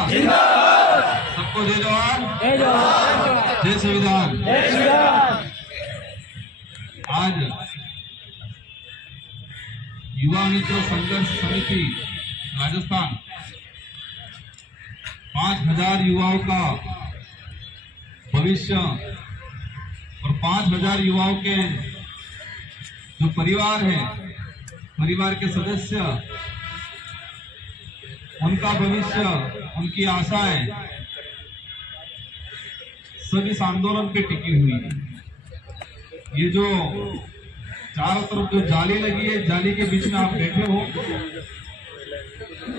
सबको जय जवान जय संविधान। आज युवा मित्र संघर्ष समिति राजस्थान 5000 युवाओं का भविष्य और 5000 युवाओं के जो परिवार है, परिवार के सदस्य, उनका भविष्य, उनकी आशाएं सब इस आंदोलन पे टिकी हुई है। ये जो चारों तरफ जो जाली लगी है, जाली के बीच में आप बैठे हो,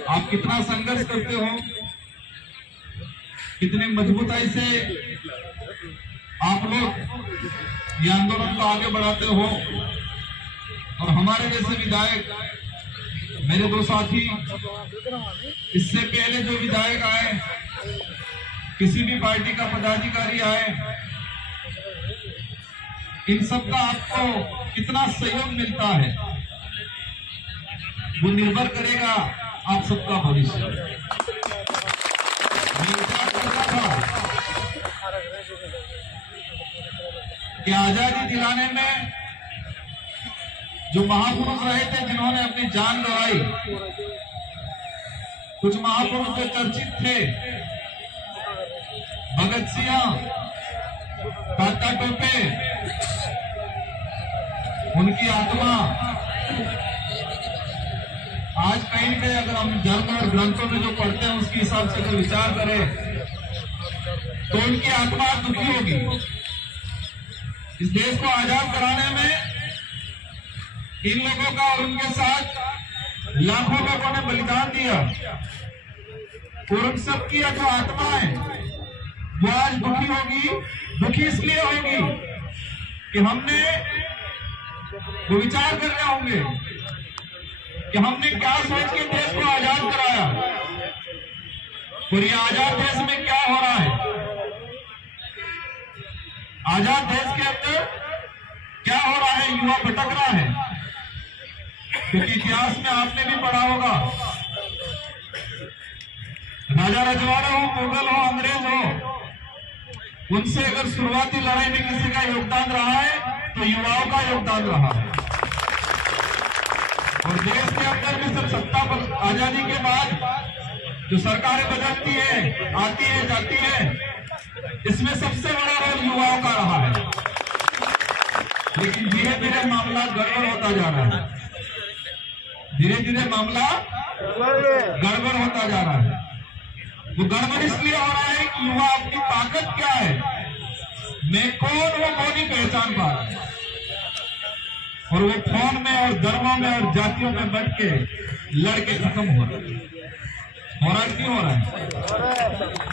आप कितना संघर्ष करते हो, कितने मजबूताई से आप लोग ये आंदोलन को आगे बढ़ाते हो। और हमारे जैसे विधायक, मेरे दो साथी, इससे पहले जो विधायक आए, किसी भी पार्टी का पदाधिकारी आए, इन सब का आपको कितना सहयोग मिलता है, वो निर्भर करेगा आप सबका भविष्य। मैं विचार करता था कि आजादी दिलाने में जो महापुरुष रहे थे, जिन्होंने अपनी जान गंवाई, कुछ महापुरुष जो चर्चित थे, भगत सिंह, तात्या टोपे, उनकी आत्मा आज कहीं न कहीं, अगर हम धर्म और ग्रंथों में जो पढ़ते हैं उसके हिसाब से अगर विचार करें, तो उनकी आत्मा दुखी होगी। इस देश को आजाद कराने में इन लोगों का और उनके साथ लाखों लोगों ने बलिदान दिया, और उन सबकी जो आत्मा है वो आज दुखी होगी। दुखी इसलिए होगी कि हमने वो विचार कर रहे होंगे कि हमने क्या सोच के देश को आजाद कराया, और ये आजाद देश में क्या हो रहा है, आजाद देश के अंदर क्या हो रहा है। युवा भटक रहा है, क्योंकि इतिहास में आपने भी पढ़ा होगा, राजा रजवाड़े हो, मुगल हो, अंग्रेज हो, उनसे अगर शुरुआती लड़ाई में किसी का योगदान रहा है तो युवाओं का योगदान रहा है। और देश के अंदर भी सब सत्ता पर आजादी के बाद जो सरकारें बदलती है, आती है, जाती है, इसमें सबसे बड़ा रोल युवाओं का रहा है। लेकिन धीरे धीरे मामला गड़बड़ होता जा रहा है, धीरे धीरे मामला गड़बड़ होता जा रहा है। वो गड़बड़ इसलिए हो रहा है कि युवा अपनी ताकत क्या है, मैं कौन हूं, वो नहीं पहचान पा रहा है, और वो फोन में और धर्मों में और जातियों में बढ़ के लड़के खत्म हो रहा है। हो रहा है, क्यों हो रहा है?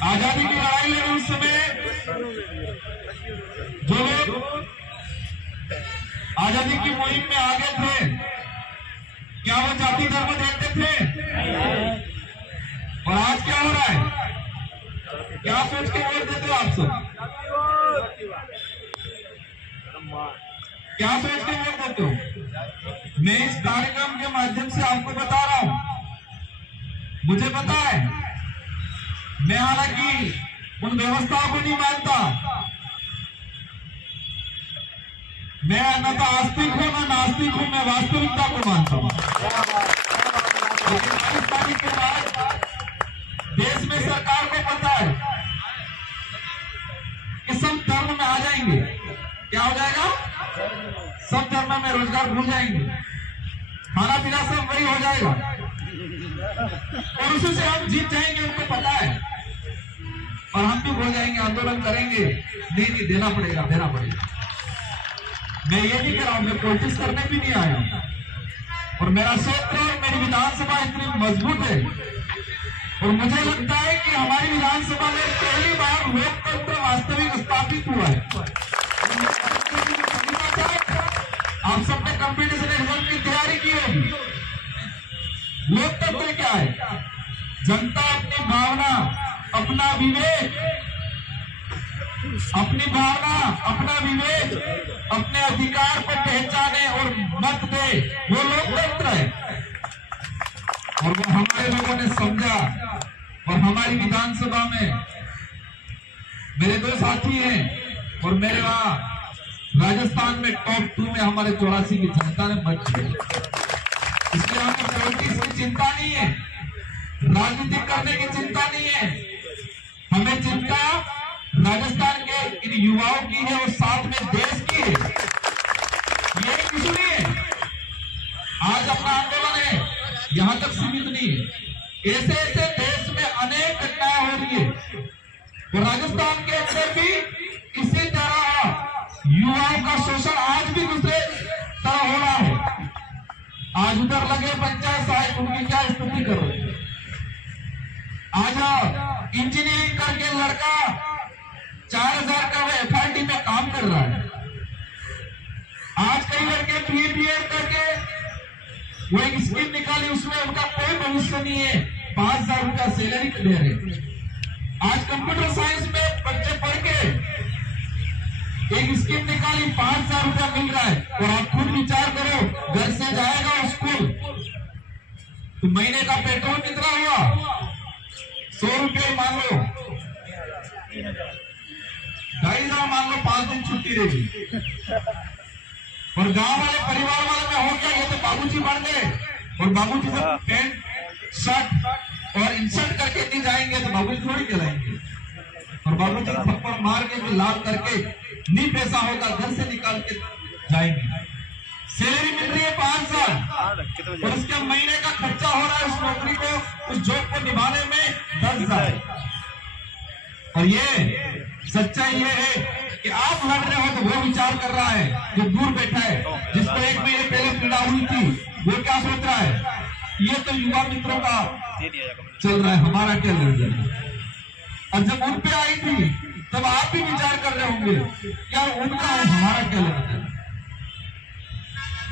आजादी की लड़ाई लड़ी उस समय जो लोग आजादी की मुहिम में आगे थे, क्या वो जाति धर्म देखते थे? और आज क्या हो रहा है? क्या सोच के वोट देते हो आप सब? क्या सोच के वोट देते हो? मैं इस कार्यक्रम के माध्यम से आपको बता रहा हूं, मुझे पता है, मैं हालांकि उन व्यवस्थाओं को नहीं मानता, मैं न तो आस्तिक हूं न नास्तिक हूं, मैं वास्तविकता को मानता हूं। लेकिन 22 तारीख के बाद देश में सरकार को पता है कि सब धर्म में आ जाएंगे। क्या हो जाएगा? सब धर्म में रोजगार भूल जाएंगे, खाना पीना सब वही हो जाएगा, और उसी से हम जीत जाएंगे, उनको पता है। और हम भी भूल जाएंगे, आंदोलन करेंगे, नहीं देना पड़ेगा, देना पड़ेगा। मैं ये नहीं कह रहा हूं, मैं पॉलिटिक्स करने भी नहीं आया हूं, और मेरा क्षेत्र और मेरी विधानसभा इतनी मजबूत है, और मुझे लगता है कि हमारी विधानसभा में पहली बार लोकतंत्र वास्तविक स्थापित हुआ है। आप सबने कंपटीशन एग्जाम की तैयारी की होगी। लोकतंत्र क्या है? जनता अपनी भावना, अपना विवेक, अपनी भावना, अपना विवेक, अपने अधिकार को पहचाने और मत दे, वो लोकतंत्र है। और वो हमारे लोगों ने समझा और हमारी विधानसभा में मेरे 2 साथी हैं और मेरे वहां राजस्थान में टॉप 2 में हमारे 84 की जनता ने मत दिया। इसलिए हमें पॉलिटिक्स की चिंता नहीं है, राजनीति करने की चिंता नहीं है, हमें चिंता राजस्थान के इन युवाओं की है और साथ में देश की है। ये कुछ नहीं है, आज अपना आंदोलन है यहां तक सीमित नहीं है, ऐसे ऐसे देश में अनेक घटनाएं हो रही है और राजस्थान के अंदर भी इसी तरह युवाओं का शोषण आज भी दूसरे तरह हो रहा है। आज उधर लगे पंचायत सहायक, उनकी क्या स्थिति करो। आज इंजीनियरिंग करके लड़का 4000 का वो FRD में काम कर रहा है। आज कई लड़के BA करके वो एक स्कीम निकाली, उसमें उनका कोई भविष्य नहीं है, 5000 रुपया सैलरी दे रहे। आज कंप्यूटर साइंस में बच्चे पढ़ के एक स्कीम निकाली, 5000 रुपया मिल रहा है और आप खुद विचार करो, घर से जाएगा स्कूल तो महीने का पेट्रोल कितना हुआ, 100 रुपये मान लो, 2,500 मान लो, 5 दिन छुट्टी रहेगी। और गांव वाले परिवार वाले में हो क्या, ये तो बाबूजी बन गए और बाबूजी से पैंट शर्ट और इंसर्ट करके नहीं जाएंगे तो बाबूजी थोड़ी चलाएंगे। और बाबूजी थप्पड़ मार के जो लाभ करके नहीं पैसा होगा घर से निकाल के जाएंगे। सैलरी मिल रही है 5,000 और उसके महीने का खर्चा हो रहा है उस नौकरी को, उस जॉब को निभाने में 10,000। और ये सच्चाई ये है कि आप लड़ रहे हो तो वो विचार कर रहा है जो दूर बैठा है, जिसको 1 महीने पहले पीड़ा हुई थी, वो क्या सोच रहा है। ये तो युवा मित्रों का चल रहा है, हमारा क्या लड़ रहा है। और जब उन पे आई थी तब आप भी विचार कर रहे होंगे यार उनका है, हमारा क्या लड़ रहा है।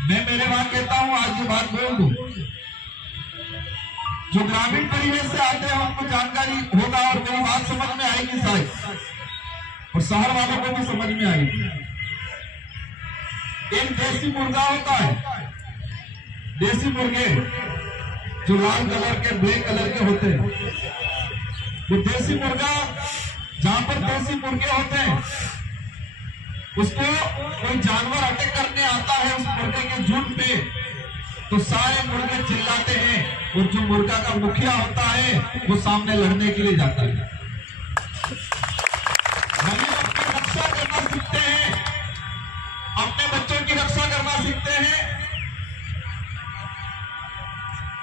मैं मेरे वहां कहता हूं, आज की बात बोल दूं, जो ग्रामीण परिवेश से आते हैं उनको जानकारी होगा और मेरी बात समझ में आएगी शायद, और शहर वालों को भी समझ में आएगी। एक देसी मुर्गा होता है, देसी मुर्गे जो लाल कलर के ब्लैक कलर के होते हैं, वो देसी मुर्गा जहां पर देसी मुर्गे होते हैं उसको कोई जानवर अटैक करने आता है उस मुर्गे के झुंड पे, तो सारे मुर्गे चिल्लाते हैं और जो मुर्गा का मुखिया होता है वो सामने लड़ने के लिए जाता है। हमें अपनी रक्षा करना सीखते हैं, अपने बच्चों की रक्षा करना सीखते हैं।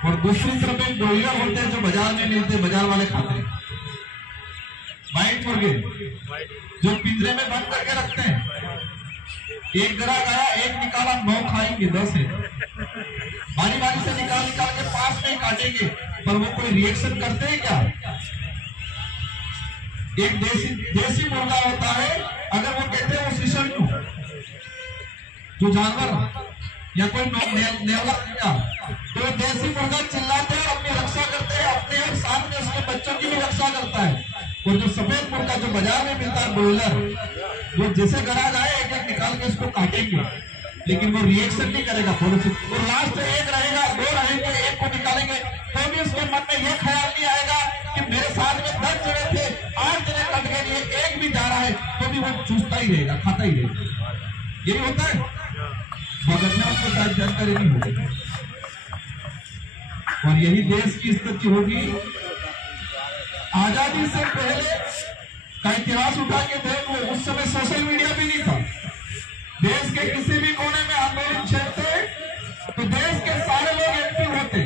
और दूसरी तरफ एक ब्रॉयलर होते हैं जो बाजार में मिलते हैं, बाजार वाले खाते हैं, व्हाइट मुर्गे जो पिंजरे में बंद करके रखते हैं। एक ग्राहक आया, एक निकाला, 9 खाएंगे, 10 है, बारी बारी से निकाल के पास में काटेंगे, पर वो कोई रिएक्शन करते हैं क्या। एक देसी मुर्गा होता है, अगर वो कहते हैं वो शिशु जो जानवर या कोई नेवला क्या, तो देसी मुर्गा चिल्लाते हैं, अपनी रक्षा करते हैं, अपने और साथ में उसके बच्चों की भी रक्षा करता है। और जो सफेद मुर्गा जो बाजार में मिलता है ब्रॉयलर, वो जैसे ग्राहक आए एक एक निकाल के उसको काटेंगे, लेकिन वो रिएक्शन नहीं करेगा थोड़ी सी, और लास्ट एक रहेगा, 2 रहेंगे, एक को निकालेंगे तो भी उसके मन में ये ख्याल नहीं आएगा कि मेरे साथ में 10 जने थे, 8 जने कट गए, ये एक भी जा रहा है तो भी वो चूसता ही रहेगा, खाता ही रहेगा। यही होता है, भगतना को शायद जानकारी नहीं होगी। और यही देश की स्थिति होगी। आजादी से पहले का इतिहास उठा के देख लो, उस समय सोशल मीडिया भी नहीं था। देश के किसी भी कोने में आंदोलन छेड़ते तो देश के सारे लोग एक्टिव होते,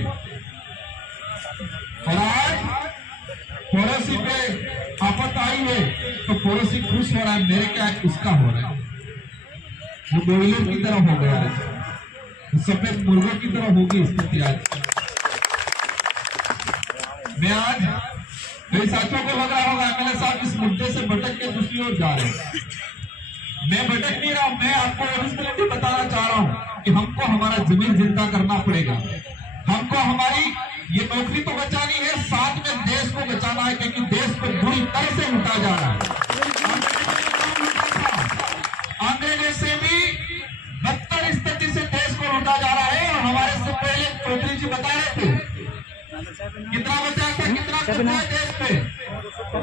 और आज पड़ोसी पे आफत आई है तो पड़ोसी खुश हो रहा है, मेरे क्या उसका हो रहा है। वो ब्रॉयलर की तरह हो गया है, सफेद मुर्गों की तरह होगी स्थिति आज। मैं आज मेरे साथियों को लग रहा होगा मेरे साथ इस मुद्दे से भटक के दूसरी ओर जा रहे हैं। मैं भटक नहीं रहा हूं, मैं आपको रिस्पॉन्सिबिलिटी बताना चाह रहा हूं कि हमको हमारा जमीन जिंदा करना पड़ेगा। हमको हमारी ये नौकरी तो बचानी है, साथ में देश को बचाना है, क्योंकि देश को बुरी तरह से लूटा जा रहा है। अंग्रेजों से भी बदतर स्थिति से देश को लूटा जा रहा है। और हमारे से पहले चौधरी जी बता रहे थे कितना बचा था, कितना देश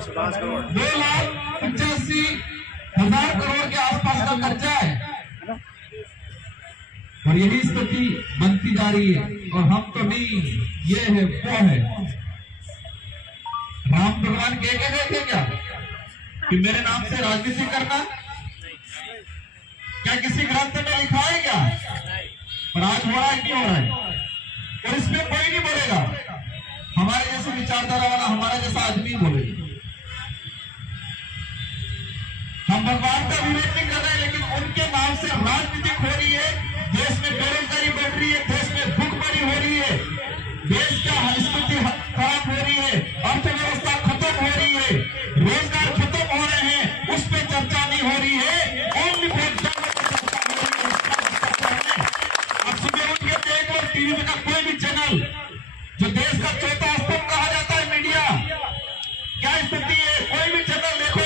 2,85,000 करोड़ के आसपास का कर्जा है और यही स्थिति बनती जा रही है। और हम तो नहीं, ये है वो है। राम भगवान कह के गए थे क्या कि मेरे नाम से राजनीति करना? क्या किसी ग्रंथ में लिखा है क्या? पर आज हो रहा है, नहीं हो रहा है, और इसमें कोई नहीं बोलेगा। हमारे जैसे विचारधारा वाला, हमारा जैसा आदमी बोलेगा। हम भगवान का विरोध नहीं कर रहे हैं, लेकिन उनके नाम से राजनीति हो रही है। देश में बेरोजगारी बढ़ रही है, देश में भूखमरी हो रही है, देश का स्थिति खराब हो रही है, अर्थव्यवस्था खत्म हो रही है, रोजगार खत्म हो रहे हैं, उस पर चर्चा नहीं हो रही है। ओनली फॉर अब सुबह उठ के देखो टीवी का कोई भी चैनल, जो देश का चौथा स्तंभ कहा जाता है मीडिया, क्या स्थिति है? कोई भी चैनल देखो,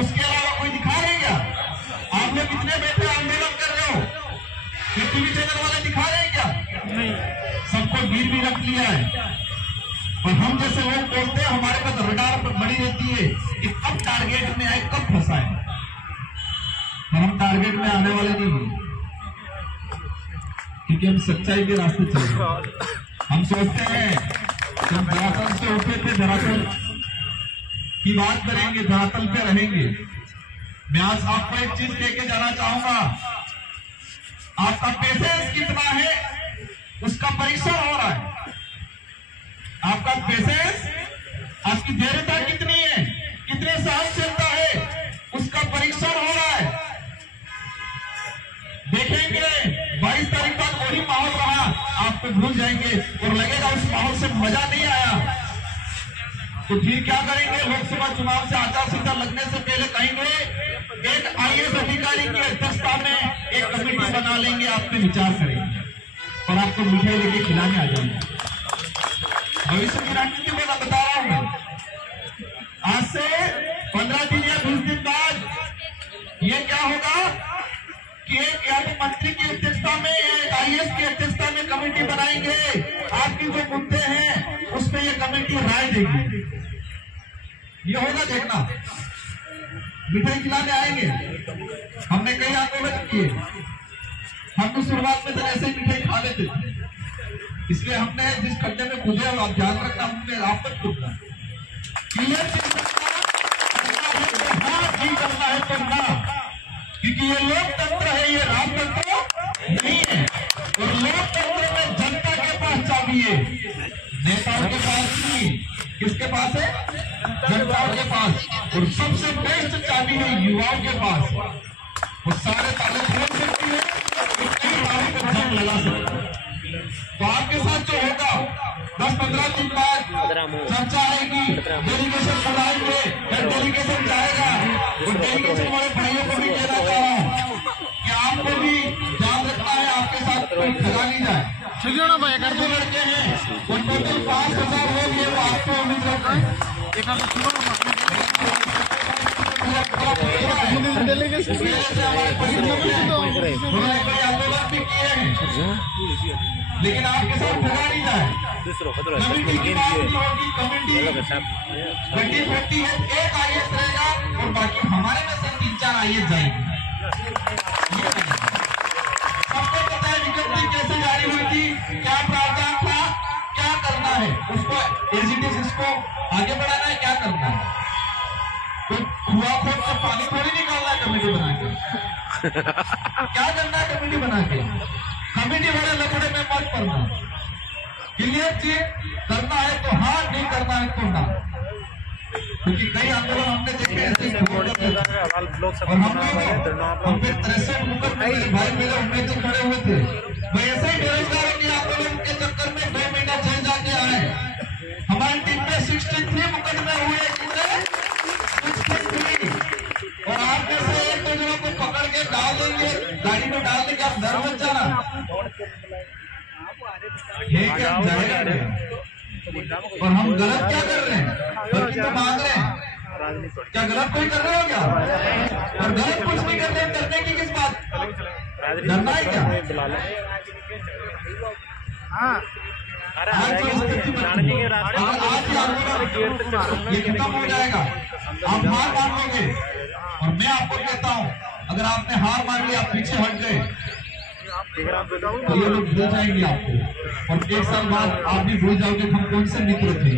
उसके अलावा कोई दिखा रहे क्या? आप लोग कितने बैठे आंदोलन कर रहे हो, ये टीवी चैनल वाले दिखा रहे हैं क्या? सबको गिरवी रख लिया है। और हम जैसे लोग बोलते हैं, हमारे पास रडार पर बड़ी रहती है कि कब टारगेट में आए, कब फंसाए। और हम टारगेट में आने वाले नहीं हैं, क्योंकि हम सच्चाई के रास्ते चल रहे हैं। हम सोचते हैं कि हम धरातल से उठे थे, धरातल की बात करेंगे, धरातल पे रहेंगे। मैं आज आपको एक चीज लेके जाना चाहूंगा। आपका पेशेंस कितना है, उसका परीक्षण हो रहा है। आपका पेशेंस, आपकी धैर्यता कितनी है, कितने सहनशीलता है, उसका परीक्षण हो रहा है। देखेंगे 22 तारीख बाद वही माहौल रहा, आपको भूल जाएंगे और लगेगा उस माहौल से मजा नहीं आया। तो फिर क्या करेंगे? लोकसभा चुनाव से आचार संहिता लगने से पहले कहेंगे एक IAS अधिकारी की अध्यक्षता में एक कमेटी बना लेंगे, आप पे विचार करेंगे और आपको मिठाई लेके खिलाने आ जाएंगे। भविष्य की रणनीति में बता रहा हूं। आज से 15 दिन या 20 दिन बाद ये क्या होगा कि एक या तो मंत्री की अध्यक्षता में या एक IAS की अध्यक्षता में कमेटी बनाएंगे। आपकी जो मुद्दे हैं उस पर यह कमेटी राय देगी। ये होगा, देखना। मिठाई खिलाने आएंगे। हमने कई आंदोलन किए, हम तो शुरुआत में तो ऐसे ही मिठाई खा लेते थे। इसलिए हमने जिस खड्डे में कूदे, आप ध्यान रखना, हमने आप तक कूदना क्लियर करना है तो ना, क्योंकि ये लोकतंत्र है, ये राजतंत्र नहीं है। और लोकतंत्र में जनता के पास चाबी है, नेताओं के पास नहीं। किसके पास है? जनताओं के पास। और सबसे बेस्ट चाबी है युवाओं के पास। वो सारे ताले खोल सकती है, कई बारी को जंग लगा सकती है। तो आपके साथ जो होगा 10-15 दिन बाद चर्चा आएगी, डेलीगेशन बुलाएंगे, डेलीगेशन जाएगा। और डेलीगेशन वाले भाइयों को भी कहना चाह रहा हूँ कि आपको भी ध्यान रखना है, आपके साथ कोई ठगा नहीं जाए। जो लड़के हैं वो टोटल 5,000 लोग हैं, वो आपको उम्मीद करते हैं। आंदोलन भी किए हैं, लेकिन आपके साथ ठगा नहीं जाए। कमेटी की बात नहीं होगी, कमेटी गठित होती है, एक IAS रहेगा और बाकी हमारे में से 3-4 IAS जाएंगे। सबको पता है विज्ञप्ति कैसे जारी हुई थी, क्या प्रावधान था, क्या करना है, उसको एजीटीज इसको आगे बढ़ाना है, क्या करना है। तो हुआ खोद से पानी थोड़ी निकालना है कमेटी बना के। क्या करना है कमेटी बना के? कमेटी वाले लफड़े में मत पड़ना। क्लियर चीज करना है तो हाँ, नहीं करना है तो ना। क्योंकि कई आंदोलन हमने देखे ऐसे, और हम पे 63 भाई मेरे उम्मीद खड़े हुए थे। वो ऐसे ही बेरोजगारों के आंदोलन के चक्कर में 2 महीना जेल जाके आए। हमारी टीम में 63 मुकदमे हुए, 63। और आप जैसे 1-2 जनों को पकड़ के डाल देंगे, गाड़ी में डाल देंगे, आप डर मत जाना। ये क्या जाएगा? और हम गलत क्या कर रहे हैं? गलती तो मांग रहे हैं। क्या गलत कोई कर रहे हो क्या? और गलत कुछ नहीं कर रहे, करने की किस बात? डरना है क्या? आज जो स्थिति बनी, अगर आज ये आंदोलन ये खत्म हो जाएगा, आप हार मान लोगे। और मैं आपको कहता हूं, अगर आपने हार मान ली, आप पीछे हट गए, तो ये लोग भूल जाएंगे आपको। और एक साल बाद आप भी भूल जाओगे हम कौन से मित्र थे।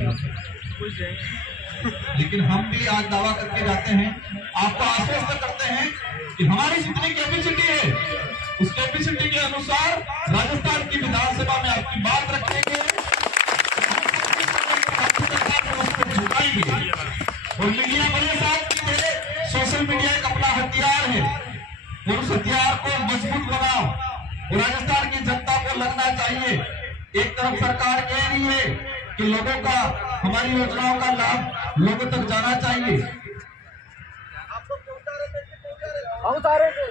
लेकिन हम भी आज दावा करके जाते हैं, आपको आश्वस्त करते हैं कि हमारी जितनी कैपेसिटी है, उस कैपेसिटी के अनुसार राजस्थान की विधानसभा में आपकी बात रखेंगे, झुकाएंगे। और मीडिया बड़े साथ की है, सोशल मीडिया एक अपना हथियार है, और उस हथियार को मजबूत बनाओ। और राजस्थान की जनता को लगना चाहिए, एक तरफ सरकार कह रही है कि लोगों का, हमारी योजनाओं का लाभ लोगों तक जाना चाहिए। पहुंचा रहे थे।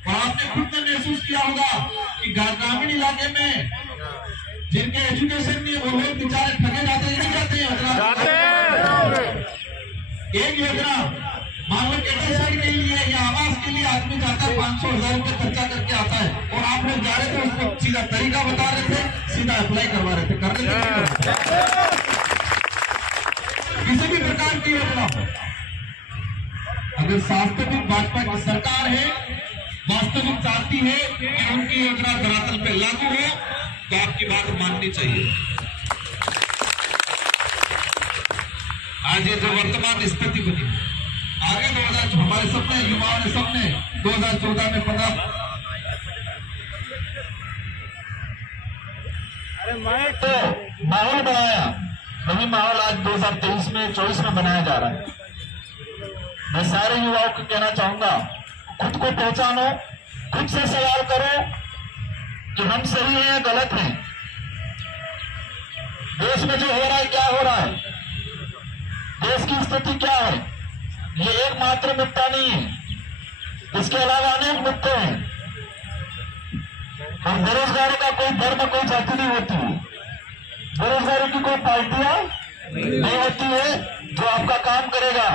और आपने खुद ने महसूस किया होगा कि ग्रामीण इलाके में जिनके एजुकेशन नहीं है, वो लोग बेचारे ठगे जाते हैं, नहीं जाते हैं। एक योजना मान लो कैटेगरी के लिए या आवास के लिए आदमी जाता है, 500,000 रुपये खर्चा करके आता है, और आप लोग जा रहे थे, उसको सीधा तरीका बता रहे थे, सीधा अप्लाई करवा रहे थे, करने किसी भी प्रकार की योजना हो। अगर वास्तविक भाजपा की सरकार है, वास्तविक चाहती है कि उनकी योजना धरातल पे लागू हो, तो आपकी बात माननी चाहिए। आज ये जो वर्तमान स्थिति बनी, आगे 2000 हमारे सपने, युवाओं ने सपने 2014 में 15 माहौल बनाया, वही माहौल आज 2023 में 24 में बनाया जा रहा है। मैं सारे युवाओं को कहना चाहूंगा, खुद को पहचानो, खुद से सवाल करो कि हम सही हैं या गलत हैं। देश में जो हो रहा है, क्या हो रहा है, देश की स्थिति क्या है, ये एकमात्र मुद्दा नहीं है, इसके अलावा अनेक मुद्दे हैं। और बेरोजगारी का कोई धर्म, कोई जाति नहीं होती है, बेरोजगारी की कोई पार्टियां नहीं होती है। जो आपका काम करेगा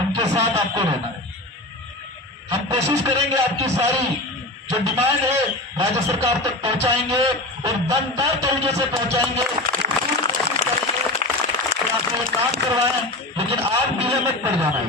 उनके साथ आपको रहना है। हम कोशिश करेंगे आपकी सारी जो डिमांड है राज्य सरकार तक पहुंचाएंगे, और दमदार तरीके से पहुंचाएंगे। कोशिश करेंगे कि आप ये काम करवाएं, लेकिन आप डीले मत पड़ जाना है।